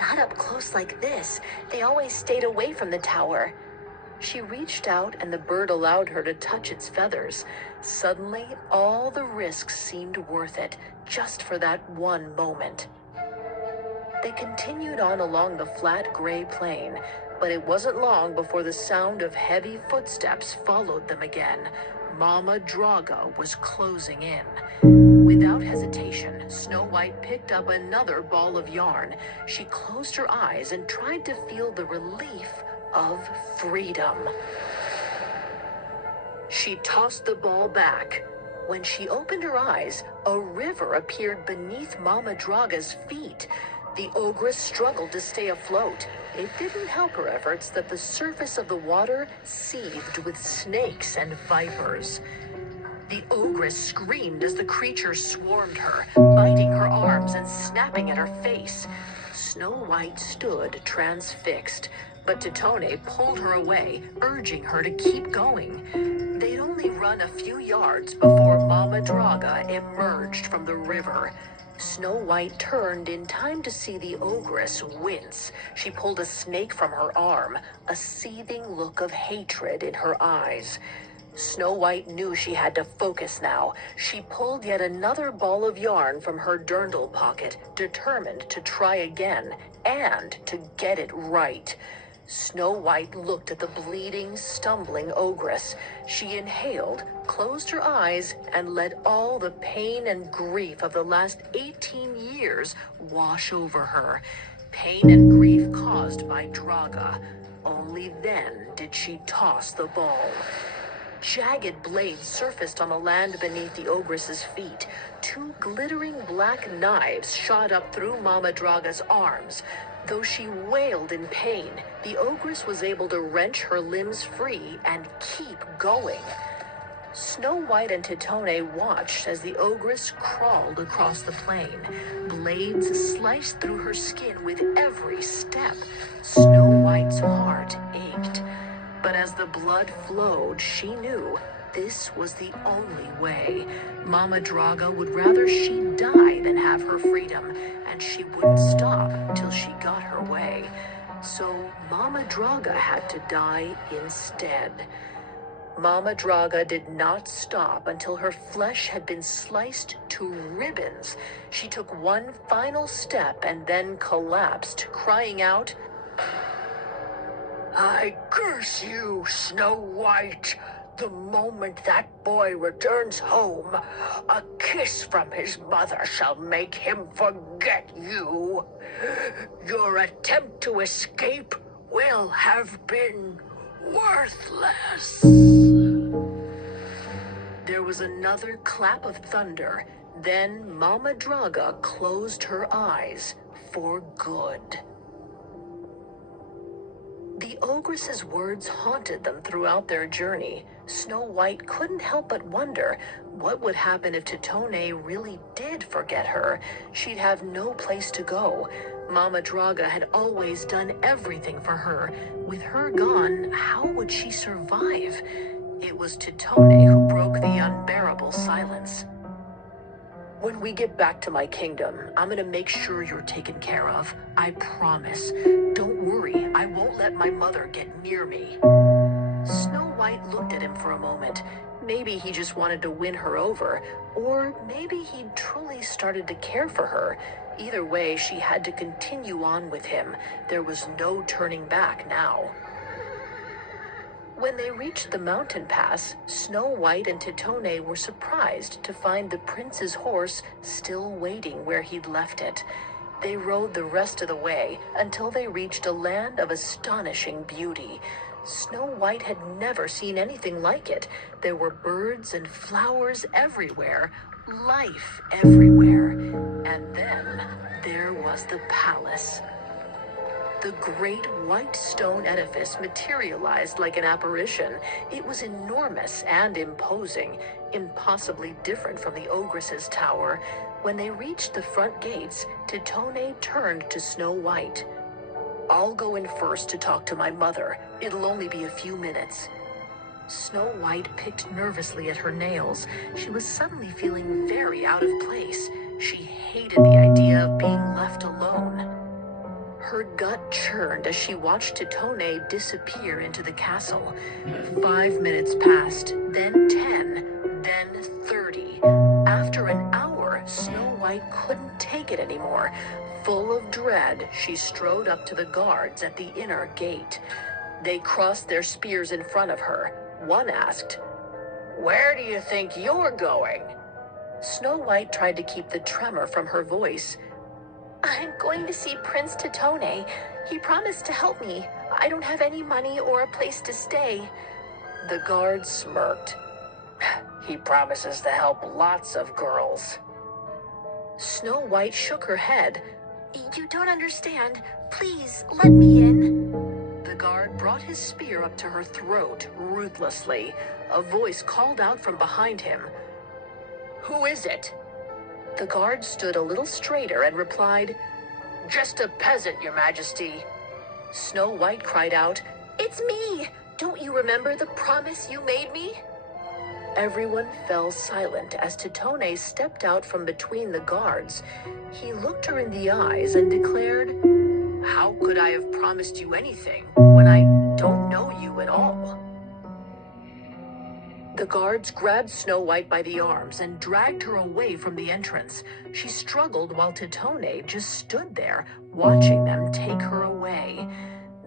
"Not up close like this. They always stayed away from the tower." She reached out and the bird allowed her to touch its feathers. Suddenly, all the risks seemed worth it, just for that one moment. They continued on along the flat gray plain, but it wasn't long before the sound of heavy footsteps followed them again. Mama Draga was closing in. Without hesitation, Snow White picked up another ball of yarn. She closed her eyes and tried to feel the relief of freedom. She tossed the ball back. When she opened her eyes, a river appeared beneath Mama Draga's feet. The ogress struggled to stay afloat. It didn't help her efforts that the surface of the water seethed with snakes and vipers. The ogress screamed as the creatures swarmed her, biting her arms and snapping at her face. Snow White stood transfixed, but Titone pulled her away, urging her to keep going. They'd only run a few yards before Mama Draga emerged from the river. Snow White turned in time to see the ogress wince. She pulled a snake from her arm, a seething look of hatred in her eyes. Snow White knew she had to focus now. She pulled yet another ball of yarn from her dirndl pocket, determined to try again, and to get it right. Snow White looked at the bleeding, stumbling ogress. She inhaled, closed her eyes, and let all the pain and grief of the last 18 years wash over her. Pain and grief caused by Draga. Only then did she toss the ball. Jagged blades surfaced on the land beneath the ogress's feet. Two glittering black knives shot up through Mama Draga's arms. Though she wailed in pain, the ogress was able to wrench her limbs free and keep going. Snow White and Titone watched as the ogress crawled across the plain. Blades sliced through her skin with every step. Snow White's heart ached. But as the blood flowed, she knew this was the only way. Mama Draga would rather she die than have her freedom, and she wouldn't stop till she got her way. So Mama Draga had to die instead. Mama Draga did not stop until her flesh had been sliced to ribbons. She took one final step and then collapsed, crying out, "I curse you, Snow White! The moment that boy returns home, a kiss from his mother shall make him forget you. Your attempt to escape will have been worthless." There was another clap of thunder. Then Mama Draga closed her eyes for good. The ogress's words haunted them throughout their journey. Snow White couldn't help but wonder what would happen if Titone really did forget her. She'd have no place to go. Mama Draga had always done everything for her. With her gone, how would she survive? It was Titone who broke the unbearable silence. "When we get back to my kingdom, I'm gonna make sure you're taken care of. I promise. Don't worry, I won't let my mother get near me." Snow White looked at him for a moment. Maybe he just wanted to win her over, or maybe he'd truly started to care for her. Either way, she had to continue on with him. There was no turning back now. When they reached the mountain pass, Snow White and Titone were surprised to find the prince's horse still waiting where he'd left it. They rode the rest of the way until they reached a land of astonishing beauty. Snow White had never seen anything like it. There were birds and flowers everywhere, life everywhere. And then there was the palace. The great white stone edifice materialized like an apparition. It was enormous and imposing, impossibly different from the ogress's tower. When they reached the front gates, Titone turned to Snow White. "I'll go in first to talk to my mother. It'll only be a few minutes." Snow White picked nervously at her nails. She was suddenly feeling very out of place. She hated the idea of being left alone. Her gut churned as she watched Titone disappear into the castle. 5 minutes passed, then 10, then 30. After an hour, Snow White couldn't take it anymore. Full of dread, she strode up to the guards at the inner gate. They crossed their spears in front of her. One asked, Where do you think you're going? Snow White tried to keep the tremor from her voice. I'm going to see Prince Titone. He promised to help me. I don't have any money or a place to stay. The guard smirked. He promises to help lots of girls. Snow White shook her head. You don't understand. Please, let me in. The guard brought his spear up to her throat ruthlessly. A voice called out from behind him. Who is it? The guard stood a little straighter and replied, Just a peasant, Your Majesty. Snow White cried out, It's me! Don't you remember the promise you made me? Everyone fell silent as Titone stepped out from between the guards. He looked her in the eyes and declared, How could I have promised you anything when I don't know you at all? The guards grabbed Snow White by the arms and dragged her away from the entrance. She struggled while Titone just stood there, watching them take her away.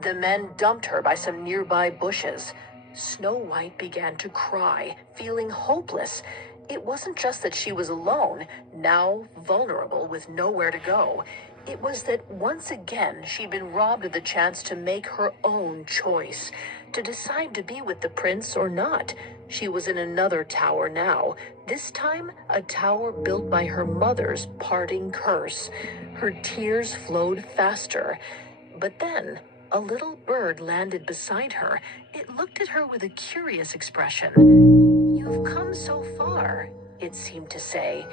The men dumped her by some nearby bushes. Snow White began to cry, feeling hopeless. It wasn't just that she was alone, now vulnerable with nowhere to go. It was that once again she'd been robbed of the chance to make her own choice, to decide to be with the prince or not. She was in another tower now, this time a tower built by her mother's parting curse. Her tears flowed faster. But then a little bird landed beside her. It looked at her with a curious expression. You've come so far, it seemed to say.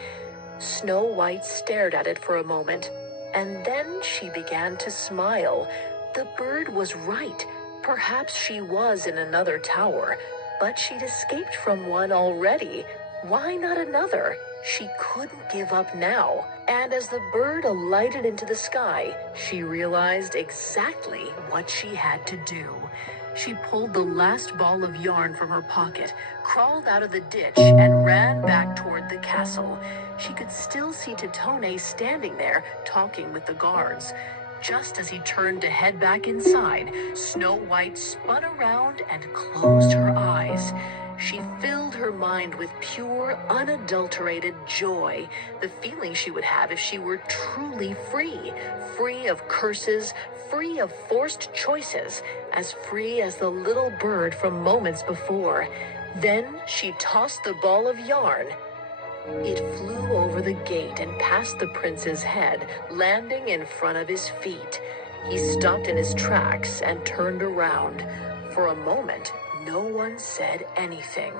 Snow White stared at it for a moment, and then she began to smile. The bird was right. Perhaps she was in another tower, but she'd escaped from one already. Why not another? She couldn't give up now. And as the bird alighted into the sky, she realized exactly what she had to do. She pulled the last ball of yarn from her pocket, crawled out of the ditch, and ran back toward the castle. She could still see Titone standing there, talking with the guards. Just as he turned to head back inside, Snow White spun around and closed her eyes. She filled her mind with pure, unadulterated joy, the feeling she would have if she were truly free, free of curses, free of forced choices, as free as the little bird from moments before. Then she tossed the ball of yarn. It flew over the gate and past the prince's head, landing in front of his feet. He stopped in his tracks and turned around. For a moment, no one said anything.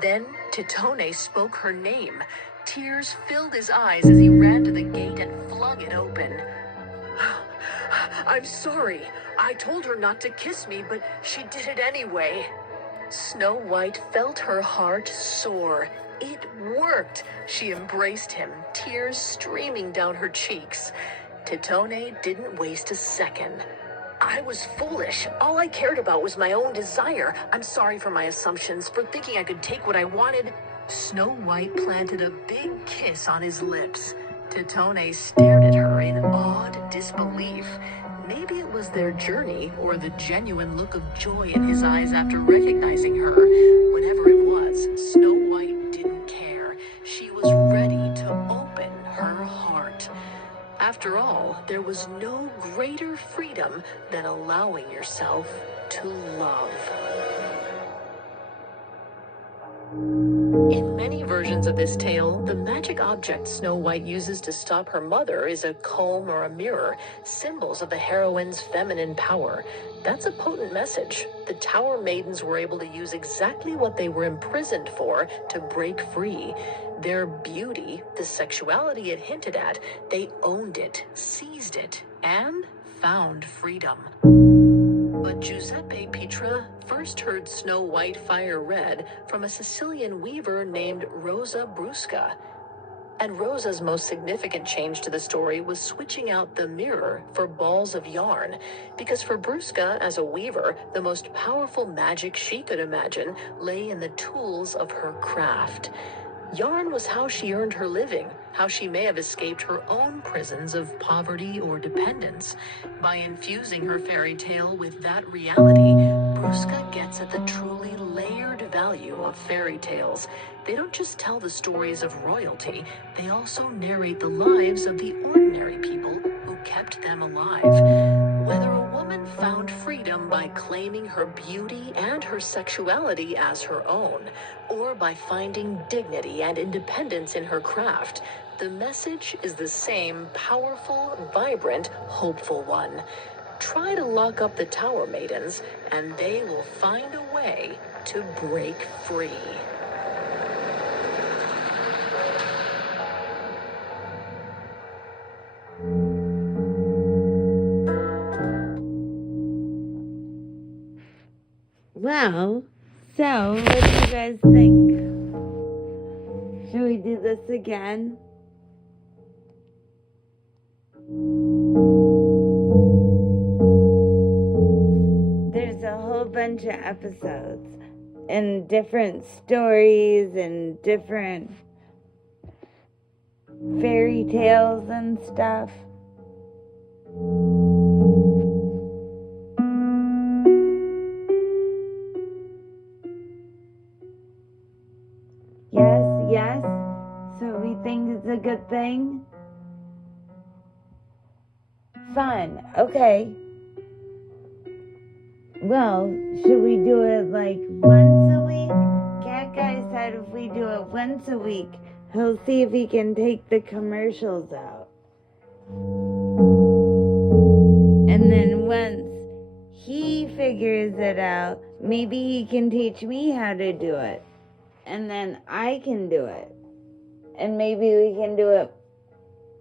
Then Titone spoke her name. Tears filled his eyes as he ran to the gate and flung it open. I'm sorry. I told her not to kiss me, but she did it anyway. Snow White felt her heart soar. It worked. She embraced him, tears streaming down her cheeks. Titone didn't waste a second. I was foolish. All I cared about was my own desire. I'm sorry for my assumptions, for thinking I could take what I wanted. Snow White planted a big kiss on his lips. Titone stared at her in awed disbelief. Maybe it was their journey or the genuine look of joy in his eyes after recognizing her. Whatever it was, Snow White didn't care. She was ready to open her heart. After all, there was no greater freedom than allowing yourself to love. In many versions of this tale, the magic object Snow White uses to stop her mother is a comb or a mirror, symbols of the heroine's feminine power. That's a potent message. The Tower Maidens were able to use exactly what they were imprisoned for to break free. Their beauty, the sexuality it hinted at, they owned it, seized it, and found freedom. But Giuseppe Petra first heard Snow White fire red from a Sicilian weaver named Rosa Brusca. And Rosa's most significant change to the story was switching out the mirror for balls of yarn, because for Brusca, as a weaver, the most powerful magic she could imagine lay in the tools of her craft. Yarn was how she earned her living, how she may have escaped her own prisons of poverty or dependence. By infusing her fairy tale with that reality, Ruska gets at the truly layered value of fairy tales. They don't just tell the stories of royalty, they also narrate the lives of the ordinary people who kept them alive. Whether a woman found freedom by claiming her beauty and her sexuality as her own, or by finding dignity and independence in her craft, the message is the same powerful, vibrant, hopeful one. Try to lock up the Tower Maidens, and they will find a way to break free. Well, so what do you guys think? Should we do this again? There's a whole bunch of episodes and different stories and different fairy tales and stuff. Yes. So we think it's a good thing? Fun. Okay. Well, should we do it like once a week? Cat Guy said if we do it once a week, he'll see if he can take the commercials out. And then once he figures it out, maybe he can teach me how to do it. And then I can do it. And maybe we can do it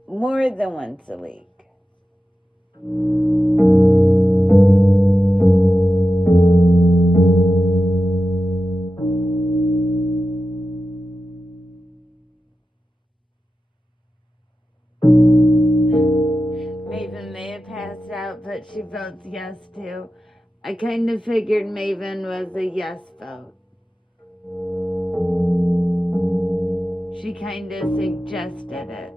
more than once a week. Maven may have passed out, but she votes yes too. I kind of figured Maven was a yes vote. She kind of suggested it.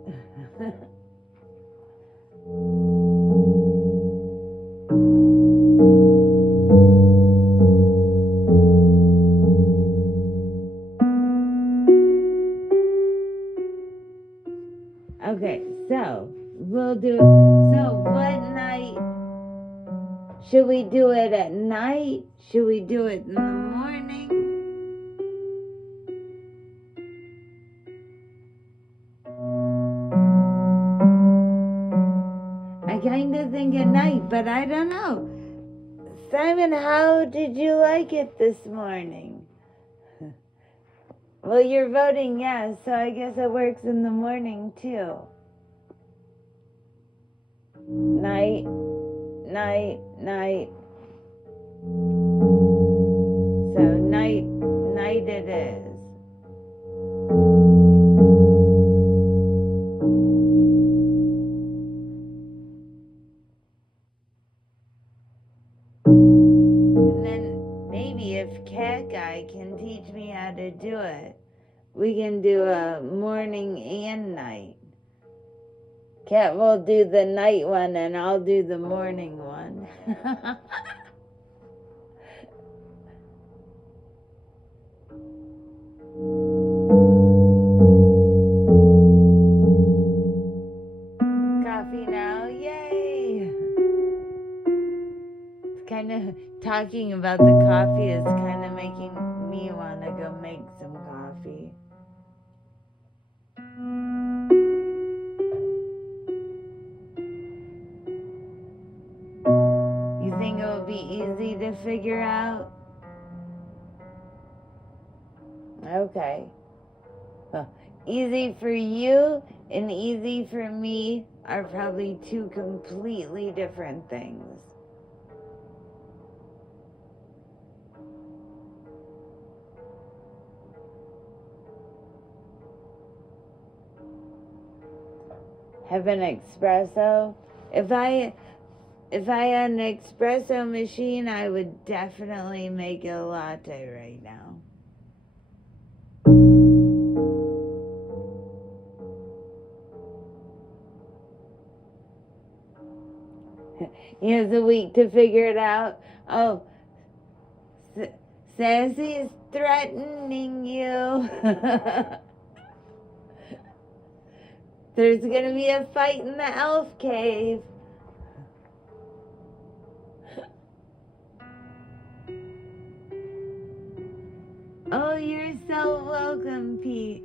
Okay, so we'll do. So what night? Should we do it at night? Should we do it in the morning? I kind of think at night, but I don't know. Simon, how did you like it this morning? Well, you're voting yes, so I guess it works in the morning too. Night. So night it is. And then maybe if Cat Guy can teach me how to do it, we can do a morning and night. Cat will do the night one and I'll do the morning one. Coffee now, yay! It's kind of talking about the coffee is kind of making me want to go make some coffee. You think it will be easy to figure out? Okay. Well, easy for you and easy for me are probably two completely different things. Have an espresso? If I had an espresso machine, I would definitely make a latte right now. He has a week to figure it out. Oh, Sassy's threatening you. There's gonna be a fight in the elf cave. Oh, you're so welcome, Simon.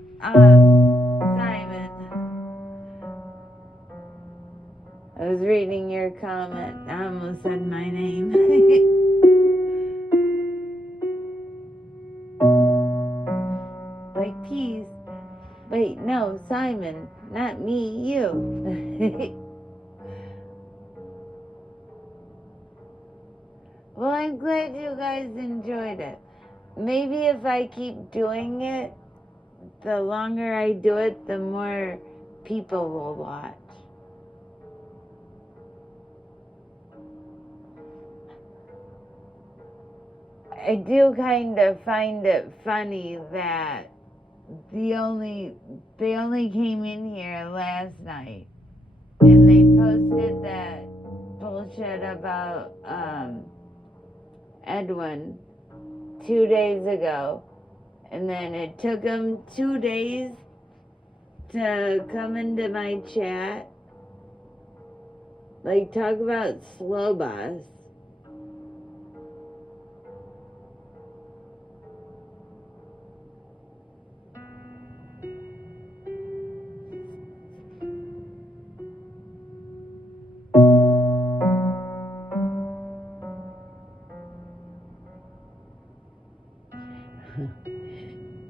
I was reading your comment. I almost said my name. Like peace. Wait, no, Simon, not me, you. Well, I'm glad you guys enjoyed it. Maybe if I keep doing it, the longer I do it, the more people will watch. I do kind of find it funny that they only came in here last night and they posted that bullshit about Edwin 2 days ago, and then it took them 2 days to come into my chat. Like, talk about slow boss.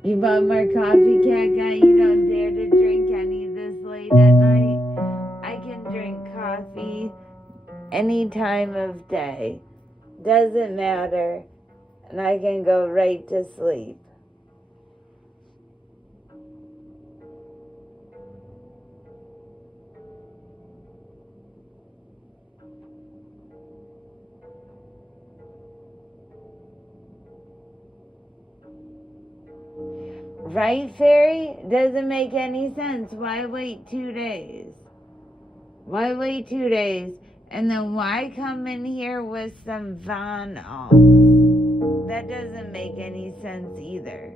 You bought more coffee, cat guy? You don't dare to drink any this late at night? I can drink coffee any time of day. Doesn't matter. And I can go right to sleep. Right, Fairy? Doesn't make any sense. Why wait 2 days? Why wait 2 days? And then why come in here with some Von alts? That doesn't make any sense either.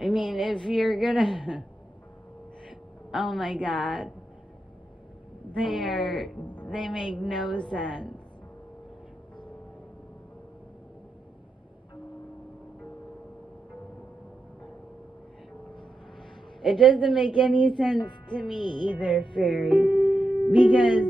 I mean, if you're gonna... Oh my God. They make no sense. It doesn't make any sense to me either, Fairy. Because,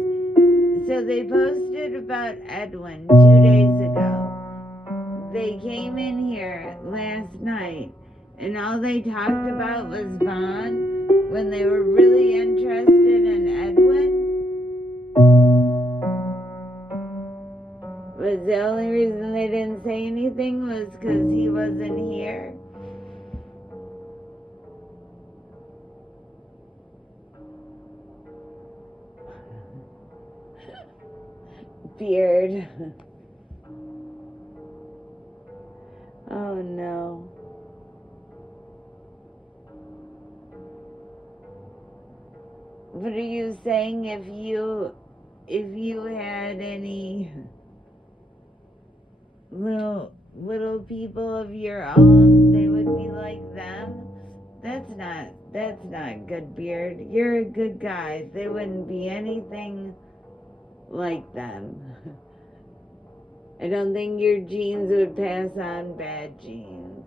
so they posted about Edwin 2 days ago. They came in here last night, and all they talked about was Vaughn, when they were really interested in Edwin. Was the only reason they didn't say anything was because he wasn't here? Beard. Oh no. What are you saying? If you had any little people of your own, they would be like them? That's not good, Beard. You're a good guy. They wouldn't be anything like them. I don't think your genes would pass on bad genes.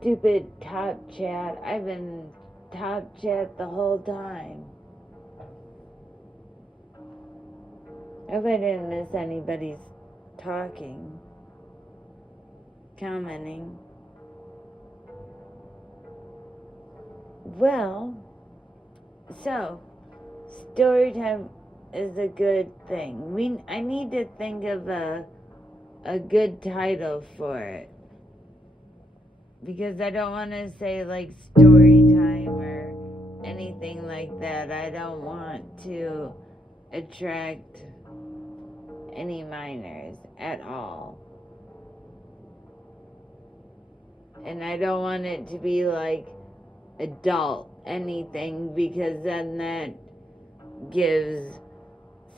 Stupid top chat. I've been top chat the whole time. I hope I didn't miss anybody's talking, commenting. Well, so, story time. is a good thing. I need to think of a good title for it. Because I don't want to say like story time or anything like that. I don't want to attract any minors at all. And I don't want it to be like adult anything, because then that gives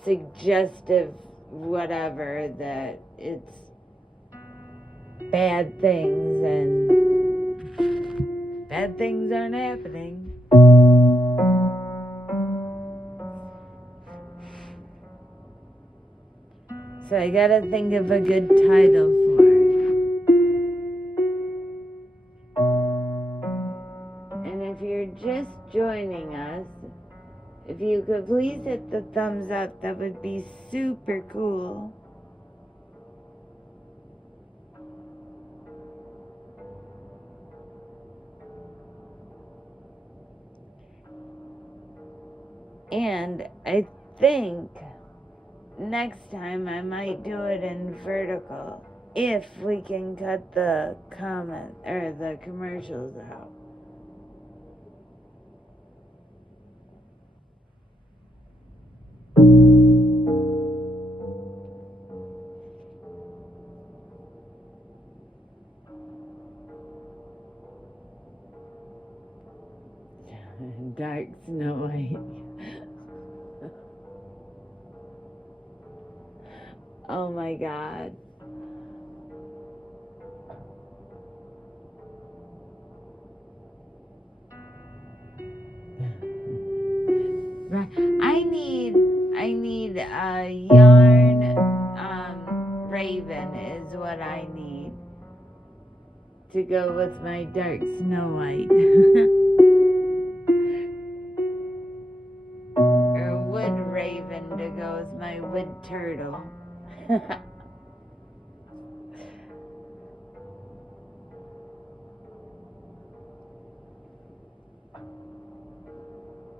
suggestive whatever that it's bad things, and bad things aren't happening. So I gotta think of a good title for it. And if you're just joining us, if you could please hit the thumbs up, that would be super cool. And I think next time I might do it in vertical, if we can cut the comment or the commercials out. Dark SnowWhite. Oh my God. I need a yarn raven is what I need to go with my dark SnowWhite. Or wood raven to go with my wood turtle.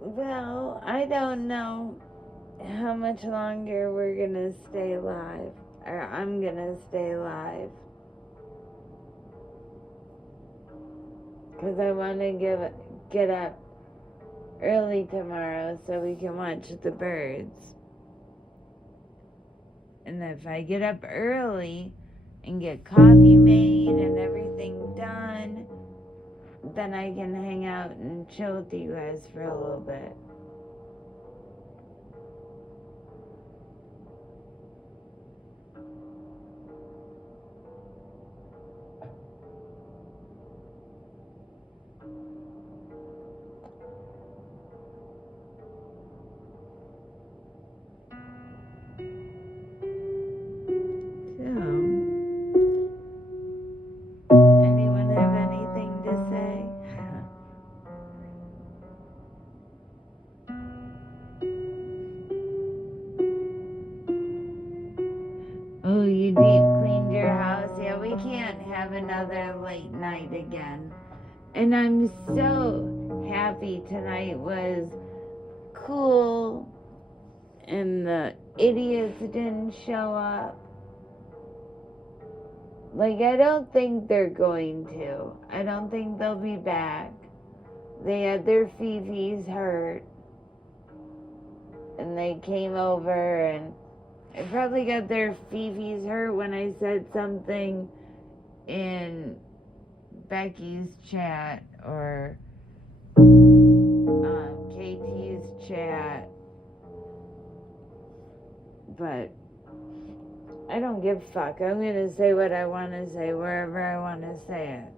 Well, I don't know how much longer we're gonna stay alive, or I'm gonna stay alive, because I want to get up early tomorrow so we can watch the birds. And if I get up early and get coffee made and everything done, then I can hang out and chill with you guys for a little bit. Anyone have anything to say? Oh, you deep cleaned your house? Yeah, we can't have another late night again. And I'm so happy tonight was cool and the idiots didn't show up. Like, I don't think they're going to. I don't think they'll be back. They had their fifis hurt. And they came over, and I probably got their fifis hurt when I said something in Becky's chat or KT's chat. But I don't give a fuck. I'm gonna say what I want to say wherever I want to say it.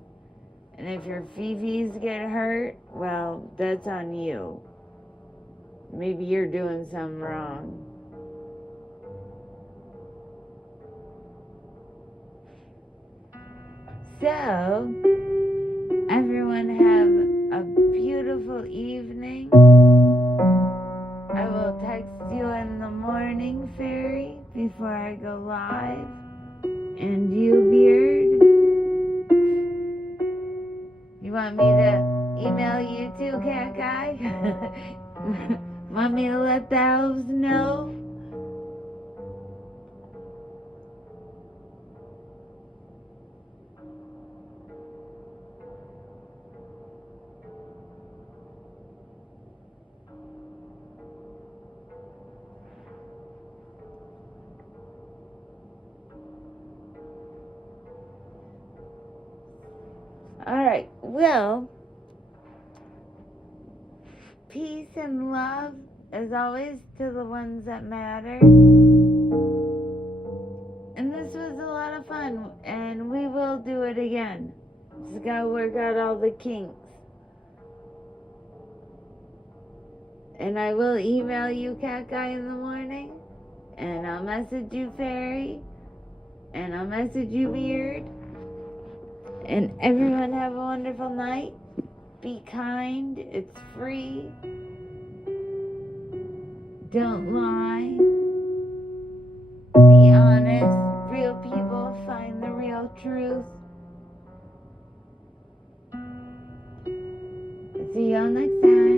And if your fifis get hurt, well, that's on you. Maybe you're doing something wrong. So, everyone have a beautiful evening. I will text you in the morning, Fairy, before I go live. And you, Beard? You want me to email you too, Cat Guy? Want me to let the elves know? Alright, well, peace and love, as always, to the ones that matter. And this was a lot of fun, and we will do it again. Just gotta work out all the kinks. And I will email you, Cat Guy, in the morning. And I'll message you, Fairy. And I'll message you, Weird. And everyone have a wonderful night. Be kind. It's free. Don't lie. Be honest. Real people find the real truth. See y'all next time.